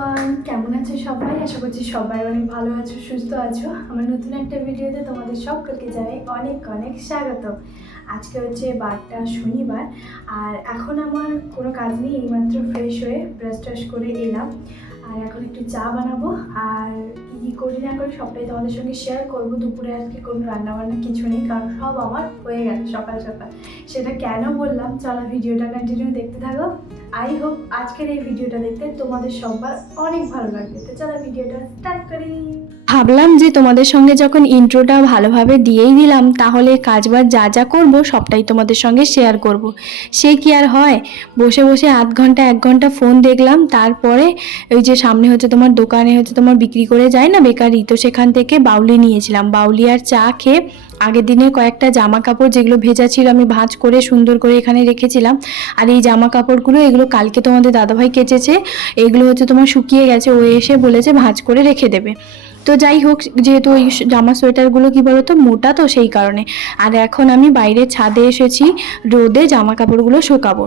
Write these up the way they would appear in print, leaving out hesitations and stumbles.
Everyone, কেমন আছে সবাই? আশা করছি সবাই অনেক ভালো আছো, সুস্থ আছো। আমার নতুন একটা ভিডিওতে তোমাদের সকলকে জানাই অনেক অনেক স্বাগত। আজকে হচ্ছে বারটা শনিবার, আর এখন আমার কোনো কাজ নেই, এইমাত্র ফ্রেশ হয়ে ব্রাশ ট্রাশ করে এলাম। আর এখন একটু চা বানাবো, আর কী করি না করি সবটাই তোমাদের সঙ্গে শেয়ার করবো। দুপুরে আজকে কোনো রান্নাবান্না কিছু নেই, কারণ সব আমার হয়ে গেছে সকাল সকাল। সেটা কেন বললাম, চলো ভিডিওটা কন্টিনিউ দেখতে থাকো। আই হোপ আজকের এই ভিডিওটা দেখতে তোমাদের সবার অনেক ভালো লাগবে। তো চলো ভিডিওটা স্টার্ট করি। ভাবলাম যে তোমাদের সঙ্গে যখন ইন্ট্রোটা ভালোভাবে দিয়েই দিলাম, তাহলে কাজবাজ যা যা করবো সবটাই তোমাদের সঙ্গে শেয়ার করব। সে কি আর হয়, বসে বসে আধ ঘন্টা 1 ঘন্টা ফোন দেখলাম, তারপরে ওই যে সামনে হচ্ছে তোমার দোকানে হচ্ছে তোমার বিক্রি করে যায় না বেকারি, তো সেখান থেকে বাউলি নিয়েছিলাম। বাউলি আর চা খেয়ে আগের দিনে কয়েকটা জামা কাপড় যেগুলো ভেজা ছিল আমি ভাঁজ করে সুন্দর করে এখানে রেখেছিলাম। আর এই জামা কাপড়গুলো এগুলো কালকে তোমাদের দাদাভাই কেচেছে, এগুলো হচ্ছে তোমার শুকিয়ে গেছে, ও এসে বলেছে ভাঁজ করে রেখে দেবে। তো যাই হোক, যেহেতু ওই জামা সোয়েটারগুলো কী বলতো মোটা, তো সেই কারণে। আর এখন আমি বাইরে ছাদে এসেছি রোদে জামা কাপড়গুলো শুকাবো।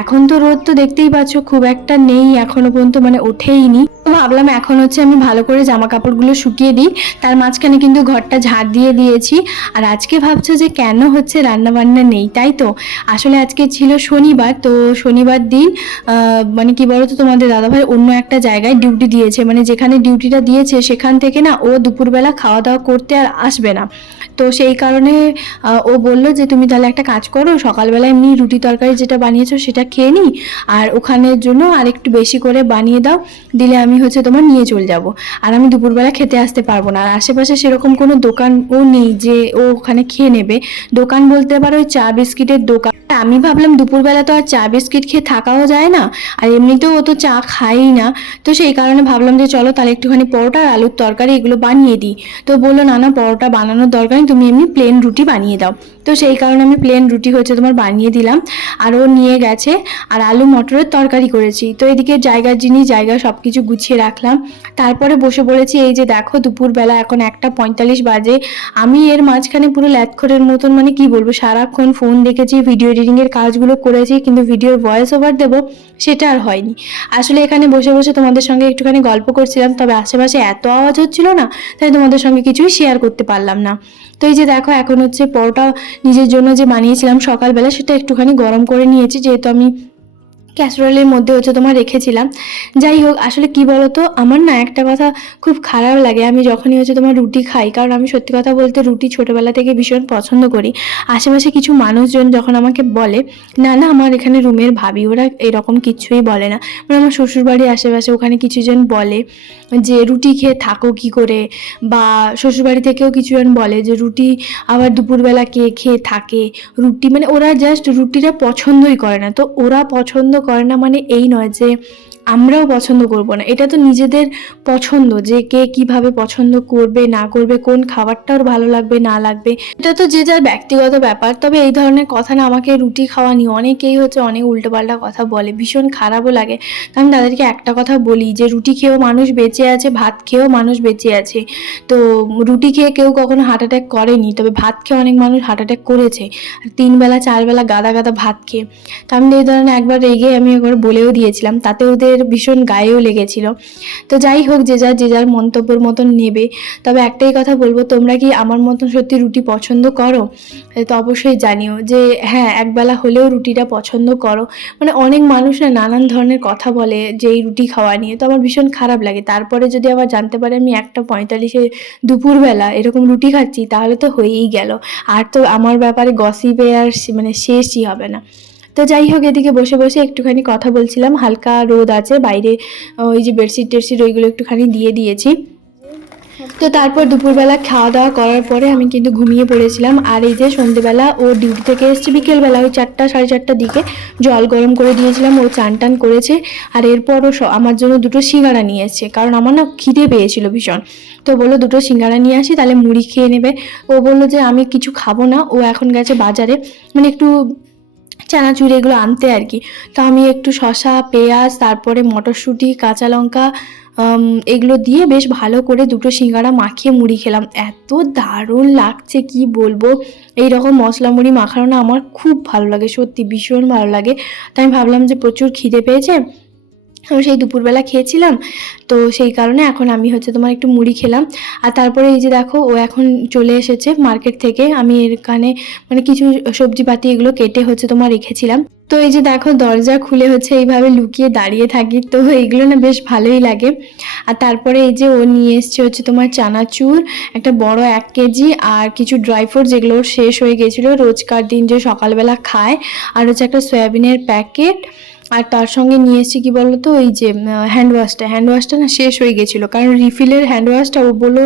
এখন তো রোদ তো দেখতেই পাচ্ছ খুব একটা নেই এখনো পর্যন্ত, মানে ওঠেইনি। তো ভাবলাম এখন হচ্ছে আমি ভালো করে জামা কাপড়গুলো শুকিয়ে দিই। তার মাঝখানে কিন্তু ঘরটা ঝাড় দিয়ে দিয়েছি। আর আজকে ভাবছো যে কেন হচ্ছে রান্না বান্না নেই, তাই তো? আসলে আজকে ছিল শনিবার, তো শনিবার দিন মানে কি বলতো তোমাদের দাদাভাই অন্য একটা জায়গায় ডিউটি দিয়েছে, মানে যেখানে ডিউটিটা দিয়েছে সেখান থেকে না ও দুপুরবেলা খাওয়া দাওয়া করতে আর আসবে না। তো সেই কারণে ও বললো যে তুমি তাহলে একটা কাজ করো, সকালবেলা এমনি রুটি তরকারি যেটা বানিয়েছো সেটা খেয়ে নিই, আর ওখানের জন্য আর একটু বেশি করে বানিয়ে দাও, দিলে আমি হচ্ছে তোমার নিয়ে চলে যাব। আর আমি দুপুরবেলা খেতে আসতে পারবো না, আর আশেপাশে সেরকম কোনো দোকানও নেই যে ও ওখানে খেয়ে নেবে। দোকান বলতে পারো ওই চা বিস্কিটের দোকান। আমি ভাবলাম দুপুরবেলা তো আর চা বিস্কিট খেয়ে থাকাও যায় না, আর এমনিতেও ও তো চা খায়ই না। তো সেই কারণে ভাবলাম যে চলো তাহলে একটুখানি পরোটা আর আলুর তরকারি এগুলো বানিয়ে দিই। তো বললো না না, পরোটা বানানোর দরকার নেই, তুমি এমনি প্লেন রুটি বানিয়ে দাও। তো সেই কারণে আমি প্লেন রুটি হচ্ছে তোমার বানিয়ে দিলাম, আর ও নিয়ে গেছে। আর আলু মটরের তরকারি করেছি। তো এদিকে জায়গার জিনিস জায়গা সব কিছু গুছিয়ে রাখলাম, তারপরে বসে পড়েছি। এই যে দেখো দুপুরবেলা এখন 1:45 বাজে। আমি এর মাঝখানে পুরো ল্যাথখোরের মতন, মানে কি বলবো, সারাক্ষণ ফোন দেখেছি, ভিডিও এডিটিংয়ের কাজগুলো করেছি, কিন্তু ভিডিওর ভয়েস ওভার দেবো সেটা আর হয়নি। আসলে এখানে বসে বসে তোমাদের সঙ্গে একটুখানি গল্প করছিলাম, তবে আশেপাশে এত আওয়াজ হচ্ছিল না, তাই তোমাদের সঙ্গে কিছুই শেয়ার করতে পারলাম না। তো এই যে দেখো এখন হচ্ছে পরোটা নিজের জন্য যে বানিয়েছিলাম সকালবেলা, সেটা একটুখানি গরম করে নিয়েছি, যেহেতু আমি ক্যাসরোলের মধ্যে হচ্ছে তোমার রেখেছিলাম। যাই হোক, আসলে কি বলতো, আমার না একটা কথা খুব খারাপ লাগে আমি যখনই হচ্ছে তোমার রুটি খাই, কারণ আমি সত্যি কথা বলতে রুটি ছোটোবেলা থেকে ভীষণ পছন্দ করি। আশেপাশে কিছু মানুষজন যখন আমাকে বলে, না না আমার এখানে রুমের ভাবি ওরা এরকম কিচ্ছুই বলে না, মানে আমার শ্বশুরবাড়ির আশেপাশে ওখানে কিছুজন বলে যে রুটি খেয়ে থাকো কি করে, বা শ্বশুরবাড়ি থেকেও কিছুজন বলে যে রুটি আবার দুপুরবেলা কে খেয়ে থাকে। রুটি মানে ওরা জাস্ট রুটিটা পছন্দই করে না। তো ওরা পছন্দ করে না মানে এই নয় যে আমরাও পছন্দ করব না, এটা তো নিজেদের পছন্দ, যে কে কিভাবে পছন্দ করবে না করবে, কোন খাবারটা ওর ভালো লাগবে না লাগবে, এটা তো যে যার ব্যক্তিগত ব্যাপার। তবে এই ধরনের কথা না আমাকে রুটি খাওয়া নিয়ে অনেকেই হচ্ছে অনেক উল্টোপাল্টা কথা বলে, ভীষণ খারাপও লাগে। আমি তাদেরকে একটা কথা বলি যে রুটি খেয়েও মানুষ বেঁচে আছে, ভাত খেয়েও মানুষ বেঁচে আছে। তো রুটি খেয়ে কেউ কখনো হার্ট অ্যাটাক করেনি, তবে ভাত খেয়ে অনেক মানুষ হার্ট অ্যাটাক করেছে, 3 বেলা 4 বেলা গাদা গাদা ভাত খেয়ে। তো আমি এই ধরনের একবার রেগে আমি একবার বলেও দিয়েছিলাম, তাতে ওদের ভীষণ গায়েও লেগেছিল। তো যাই হোক, যে যার মন্তব্যের মতন নেবে। তবে একটাই কথা বলবো, তোমরা কি আমার মতন সত্যি রুটি পছন্দ করো? তো অবশ্যই জানিও যে হ্যাঁ, একবেলা হলেও রুটিটা পছন্দ করো। মানে অনেক মানুষ না নানান ধরনের কথা বলে যে এই রুটি খাওয়া নিয়ে, তো আমার ভীষণ খারাপ লাগে। তারপরে যদি আবার জানতে পারে আমি 1:45 দুপুরবেলা এরকম রুটি খাচ্ছি, তাহলে তো হয়েই গেল। আর তো আমার ব্যাপারে গসিপে আর মানে শেষই হবে না। তো যাই হোক, এদিকে বসে বসে একটুখানি কথা বলছিলাম, হালকা রোদ আছে বাইরে, ওই যে বেডশিট টেডশিট ওইগুলো একটুখানি দিয়ে দিয়েছি। তো তারপর দুপুরবেলা খাওয়া দাওয়া করার পরে আমি কিন্তু ঘুমিয়ে পড়েছিলাম। আর এই যে সন্ধ্যেবেলা ও ডিউটি থেকে এসছে বিকেলবেলা ওই 4টা 4:30টার দিকে, জল গরম করে দিয়েছিলাম, ও চান টান করেছে। আর এরপর ও আমার জন্য 2টো সিঙ্গাড়া নিয়ে এসছে, কারণ আমার না খিদে পেয়েছিল ভীষণ। তো বললো 2টো সিঙ্গাড়া নিয়ে আসি, তাহলে মুড়ি খেয়ে নেবে। ও বললো যে আমি কিছু খাবো না, ও এখন গেছে বাজারে, মানে একটু চানাচুর এগুলো আনতে আর কি। তো আমি একটু শসা পেঁয়াজ তারপরে মটরশুঁটি কাঁচা লঙ্কা এগুলো দিয়ে বেশ ভালো করে 2টো সিঙ্গাড়া মাখিয়ে মুড়ি খেলাম, এত দারুণ লাগছে কি বলবো। এই রকম মশলা মুড়ি মাখানো না আমার খুব ভালো লাগে, সত্যি ভীষণ ভালো লাগে। তাই আমি ভাবলাম যে প্রচুর খিদে পেয়েছে, সেই দুপুরবেলা খেয়েছিলাম, তো সেই কারণে এখন আমি হচ্ছে তোমার একটু মুড়ি খেলাম। আর তারপরে এই যে দেখো ও এখন চলে এসেছে মার্কেট থেকে। আমি এখানে মানে কিছু সবজিপাতি এগুলো কেটে হচ্ছে তোমার রেখেছিলাম। তো এই যে দেখো দরজা খুলে হচ্ছে এইভাবে লুকিয়ে দাঁড়িয়ে থাকি, তো এইগুলো না বেশ ভালোই লাগে। আর তারপরে এই যে ও নিয়ে এসছে হচ্ছে তোমার চানাচুর একটা বড় 1 কেজি, আর কিছু ড্রাই ফ্রুট যেগুলো ওর শেষ হয়ে গেছিলো রোজকার দিন যে সকালবেলা খায়, আর হচ্ছে একটা সয়াবিনের প্যাকেট। আর তার সঙ্গে নিয়ে এসেছি কি বলতো, ওই যে হ্যান্ড ওয়াশটা না শেষ হয়ে গেছিলো, কারণ রিফিলের হ্যান্ড ওয়াশটা ও বললো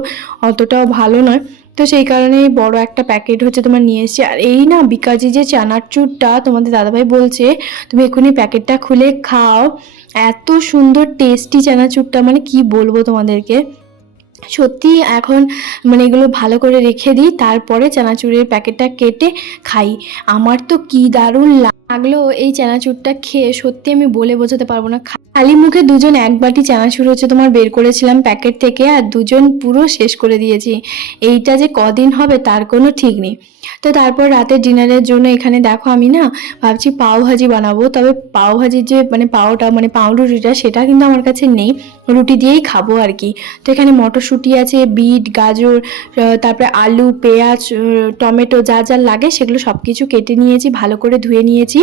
অতটাও ভালো নয়। তো সেই কারণেই বড় একটা প্যাকেট হচ্ছে তোমার নিয়ে এসেছি। আর এই না বিকাজি যে চানাচুরটা তোমাদের দাদাভাই বলছে তুমি এক্ষুনি প্যাকেটটা খুলে খাও, এত সুন্দর টেস্টি চানাচুরটা, মানে কি বলবো তোমাদেরকে। সত্যি এখন মানে এগুলো ভালো করে রেখে দিই, তারপরে চানাচুরের প্যাকেটটা কেটে খাই। আমার তো কি দারুণ লাগলো এই চানাচুরটা খেয়ে, সত্যি আমি বলে বোঝাতে পারবো না। খালি মুখে দুজন 1 বাটি চানাচুর হচ্ছে তোমার বের করেছিলাম প্যাকেট থেকে, আর দুজন পুরো শেষ করে দিয়েছি। এইটা যে কদিন হবে তার কোনো ঠিক নেই। তো তারপর রাতের ডিনারের জন্য এখানে দেখো আমি না ভাবছি পাও ভাজি বানাবো, তবে পাও ভাজির যে মানে পাওটা মানে পাউরুটিটা সেটা কিন্তু আমার কাছে নেই, রুটি দিয়েই খাবো আর কি। তো এখানে মটরশুঁটি আছে, বিট, গাজর, তারপরে আলু, পেঁয়াজ, টমেটো যা যা লাগে সেগুলো সব কিছু কেটে নিয়েছি, ভালো করে ধুয়ে নিয়েছি।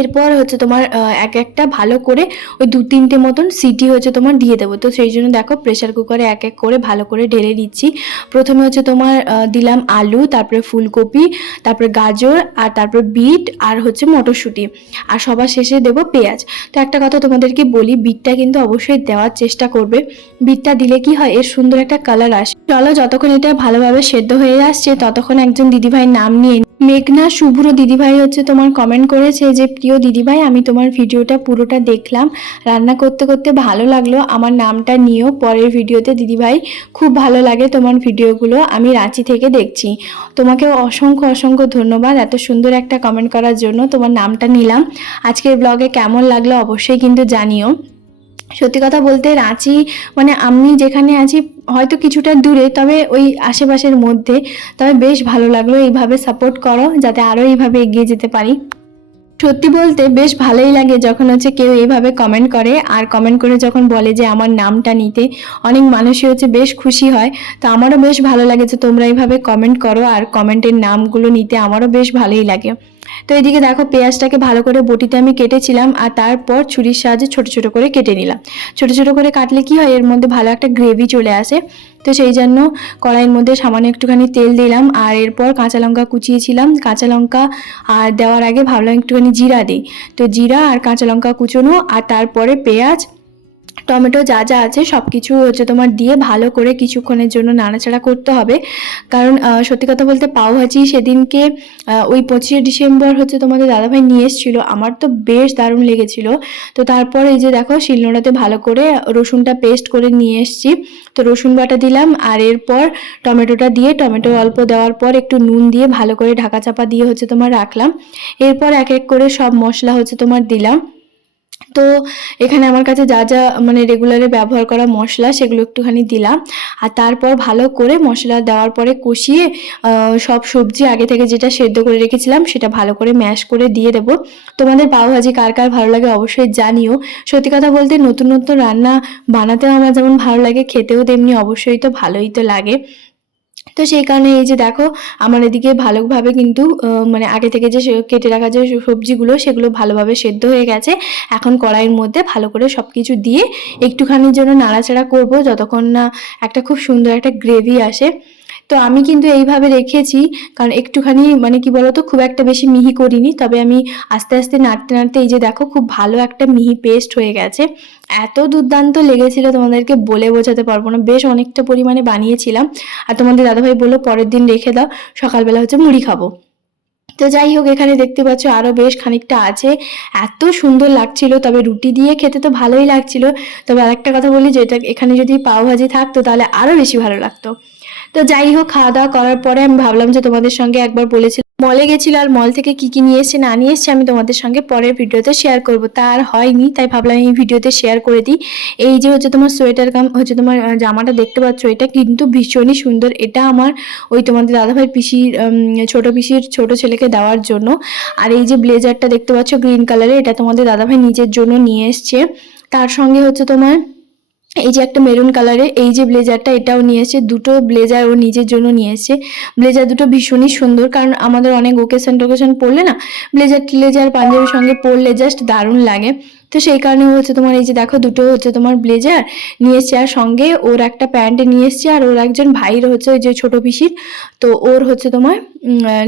এরপর হচ্ছে তোমার এক একটা ভালো করে ওই 2-3টে মতন সিটি হচ্ছে তোমার দিয়ে দেবো। তো সেই জন্য দেখো প্রেশার কুকারে এক এক করে ভালো করে ঢেলে দিচ্ছি। প্রথমে হচ্ছে তোমার দিলাম আলু, তারপরে ফুলকপি, তারপরে গাজর, আর তারপরে বিট, আর হচ্ছে মটরশুঁটি, আর সবার শেষে দেবো পেঁয়াজ। তো একটা কথা তোমাদেরকে বলি, বিটটা কিন্তু অবশ্যই দেওয়ার চেষ্টা করবে। বিটটা দিলে কি হয়, এর সুন্দর একটা কালার আসে। চলো যতক্ষণ এটা ভালোভাবে সেদ্ধ হয়ে আসছে ততক্ষণ একজন দিদিভাইয়ের নাম নিয়ে মেঘনা শুভ্র দিদিভাই হচ্ছে তোমার কমেন্ট করেছে যে প্রিয় দিদিভাই আমি তোমার ভিডিওটা পুরোটা দেখলাম, রান্না করতে করতে ভালো লাগলো, আমার নামটা নিও পরের ভিডিওতে দিদিভাই, খুব ভালো লাগে তোমার ভিডিওগুলো, আমি রাঁচি থেকে দেখছি। তোমাকেও অসংখ্য অসংখ্য ধন্যবাদ এত সুন্দর একটা কমেন্ট করার জন্য, তোমার নামটা নিলাম। আজকের ব্লগে কেমন লাগলো অবশ্যই কিন্তু জানিও। সত্যি কথা বলতে রাঁচি মানে আমি যেখানে আছি হয়তো কিছুটা দূরে, তবে ওই আশেপাশের মধ্যে, তবে বেশ ভালো লাগলো। এইভাবে সাপোর্ট করো যাতে আরও এইভাবে এগিয়ে যেতে পারি। সত্যি বলতে বেশ ভালোই লাগে যখন হচ্ছে কেউ এইভাবে কমেন্ট করে, আর কমেন্ট করে যখন বলে যে আমার নামটা নিতে, অনেক মানুষই হচ্ছে বেশ খুশি হয়। তো আমারও বেশ ভালো লাগে যে তোমরা এইভাবে কমেন্ট করো, আর কমেন্টের নামগুলো নিতে আমারও বেশ ভালোই লাগে। তো এদিকে দেখো পেঁয়াজটাকে ভালো করে বটিতে আমি কেটেছিলাম, আর তারপর ছুরির সাহায্যে ছোট ছোট করে কেটে নিলাম। ছোট ছোট করে কাটলে কি হয়, এর মধ্যে ভালো একটা গ্রেভি চলে আসে। তো সেই জন্য কড়াইয়ের মধ্যে সামান্য একটুখানি তেল দিলাম, আর এরপর কাঁচা লঙ্কা কুচিয়েছিলাম, কাঁচা লঙ্কা আর দেওয়ার আগে ভাবলাম একটুখানি জিরা দিই। তো জিরা আর কাঁচা লঙ্কা কুচোনো, আর তারপরে পেঁয়াজ, টমেটো যা যা আছে সব কিছু হচ্ছে তোমার দিয়ে ভালো করে কিছুক্ষণের জন্য নাড়াচাড়া করতে হবে। কারণ সত্যি কথা বলতে পাওভাজি সেদিনকে ওই 25শে ডিসেম্বর হচ্ছে তোমাদের দাদাভাই নিয়ে এসেছিলো, আমার তো বেশ দারুণ লেগেছিলো। তো তারপর এই যে দেখো শিলনোড়াতে ভালো করে রসুনটা পেস্ট করে নিয়ে এসেছি। তো রসুন বাটা দিলাম, আর এরপর টমেটোটা দিয়ে, টমেটো অল্প দেওয়ার পর একটু নুন দিয়ে ভালো করে ঢাকা চাপা দিয়ে হচ্ছে তোমার রাখলাম। এরপর এক এক করে সব মশলা হচ্ছে তোমার দিলাম। তো এখানে আমার কাছে যা যা মানে রেগুলারে ব্যবহার করা মশলা সেগুলো একটুখানি দিলাম, আর তারপর ভালো করে মশলা দেওয়ার পরে কষিয়ে সব সবজি আগে থেকে যেটা সেদ্ধ করে রেখেছিলাম সেটা ভালো করে ম্যাশ করে দিয়ে দেবো। তোমাদের পাওভাজি কার কার ভালো লাগে অবশ্যই জানিও। সত্যি কথা বলতে নতুন নতুন রান্না বানাতেও আমার যেমন ভালো লাগে, খেতেও তেমনি অবশ্যই তো ভালোই তো লাগে। তো সেই কারণে এই যে দেখো আমার এদিকে ভালোভাবে কিন্তু মানে আগে থেকে যে কেটে রাখা যে সবজিগুলো সেগুলো ভালোভাবে সেদ্ধ হয়ে গেছে। এখন কড়াইয়ের মধ্যে ভালো করে সব কিছু দিয়ে একটুখানির জন্য নাড়াচাড়া করব যতক্ষণ না একটা খুব সুন্দর একটা গ্রেভি আসে। তো আমি কিন্তু এইভাবে রেখেছি, কারণ একটুখানি মানে কি বলতো খুব একটা বেশি মিহি করিনি, তবে আমি আস্তে আস্তে নাড়তে নাড়তে এই যে দেখো খুব ভালো একটা মিহি পেস্ট হয়ে গেছে। এত দুর্দান্ত লেগেছিল তোমাদেরকে বলে বোঝাতে পারবো না, বেশ অনেকটা পরিমাণে বানিয়েছিলাম। আর তোমাদের দাদাভাই বললো পরের দিন রেখে দাও, সকালবেলা হচ্ছে মুড়ি খাবো। তো যাই হোক এখানে দেখতে পাচ্ছ আরো বেশ খানিকটা আছে, এত সুন্দর লাগছিল। তবে রুটি দিয়ে খেতে তো ভালোই লাগছিল, তবে আরেকটা কথা বলি যে এটা এখানে যদি পাওভাজি থাকতো তাহলে আরো বেশি ভালো লাগতো। তো যাই হোক খাওয়া দাওয়া করার পরে আমি ভাবলাম যে তোমাদের সঙ্গে একবার বলেছিলাম মলে গেছিল, আর মল থেকে কি কি নিয়ে এসছে না নিয়ে এসছে আমি তোমাদের সঙ্গে পরের ভিডিওতে শেয়ার করব, তা আর হয়নি, তাই ভাবলাম এই ভিডিওতে শেয়ার করে দিই। এই যে হচ্ছে তোমার সোয়েটার কাম হচ্ছে তোমার জামাটা দেখতে পাচ্ছ, এটা কিন্তু ভীষণই সুন্দর। এটা আমার ওই তোমাদের দাদাভাই পিসির ছোট পিসির ছোট ছেলেকে দেওয়ার জন্য। আর এই যে ব্লেজারটা দেখতে পাচ্ছ গ্রিন কালারের, এটা তোমাদের দাদাভাই নিজের জন্য নিয়ে এসছে। তার সঙ্গে হচ্ছে তোমার এই যে একটা মেরুন কালারের এই যে ব্লেজারটা, এটাও নিয়ে এসেছে। দুটো ব্লেজার ও নিজের জন্য নিয়ে এসেছে। ব্লেজার দুটো ভীষণই সুন্দর, কারণ আমাদের অনেক ওকেশন পড়লে না ব্লেজার টিলেজার পাঞ্জাবির সঙ্গে পরলে জাস্ট দারুণ লাগে। তো সেই কারণে হচ্ছে তোমার এই যে দেখো দুটো হচ্ছে তোমার ব্লেজার নিয়ে এসছে, আর সঙ্গে ওর একটা প্যান্ট নিয়ে এসছে, আর ওর একজন ভাইয়ের হচ্ছে ওই যে ছোটো পিসির, তো ওর হচ্ছে তোমার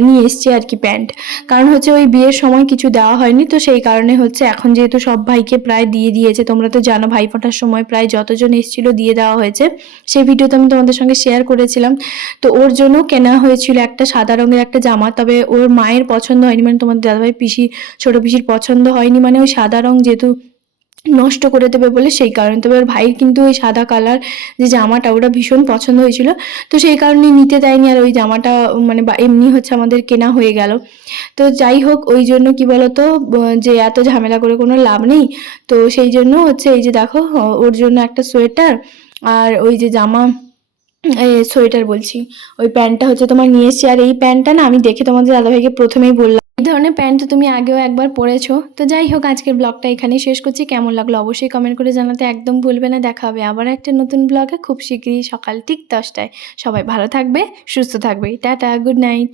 নিয়ে এসছে আর কি প্যান্ট। কারণ হচ্ছে ওই বিয়ের সময় কিছু দেওয়া হয়নি, তো সেই কারণে হচ্ছে এখন যেহেতু সব ভাইকে প্রায় দিয়ে দিয়েছে, তোমরা তো জানো ভাই ফোটার সময় প্রায় যতজন এসেছিল দিয়ে দেওয়া হয়েছে, সেই ভিডিওতে আমি তোমাদের সঙ্গে শেয়ার করেছিলাম। তো ওর জন্য কেনা হয়েছিল একটা সাদা রঙের একটা জামা, তবে ওর মায়ের পছন্দ হয়নি, মানে তোমাদের দাদাভাই পিসি ছোটো পিসির পছন্দ হয়নি, মানে ওই সাদা রঙ যেহেতু নষ্ট করে দেবে বলে সেই কারণে। তবে ওর ভাইয়ের কিন্তু ওই সাদা কালার যে জামাটা ওটা ভীষণ পছন্দ হয়েছিল, তো সেই কারণে নিতে দেয়নি, আর ওই জামাটা মানে এমনি হচ্ছে আমাদের কেনা হয়ে গেল। তো যাই হোক, ওই জন্য কি বলতো যে এত ঝামেলা করে কোনো লাভ নেই, তো সেই জন্য হচ্ছে এই যে দেখো ওর জন্য একটা সোয়েটার আর ওই যে জামা, সোয়েটার বলছি, ওই প্যান্টটা হচ্ছে তোমার নিয়ে এসেছি। আর এই প্যান্টটা না আমি দেখে তোমাদের দাদাভাইকে প্রথমেই বললাম এই ধরনের প্যান্ট তুমি আগেও একবার পরেছো। তো যাই হোক, আজকের ব্লগটা এখানেই শেষ করছি। কেমন লাগলো অবশ্যই কমেন্ট করে জানাতে একদম ভুলবে না। দেখা হবে আবার একটা নতুন ব্লগে খুব শীঘ্রই সকাল ঠিক 10টায়। সবাই ভালো থাকবে, সুস্থ থাকবে। Tata, good night.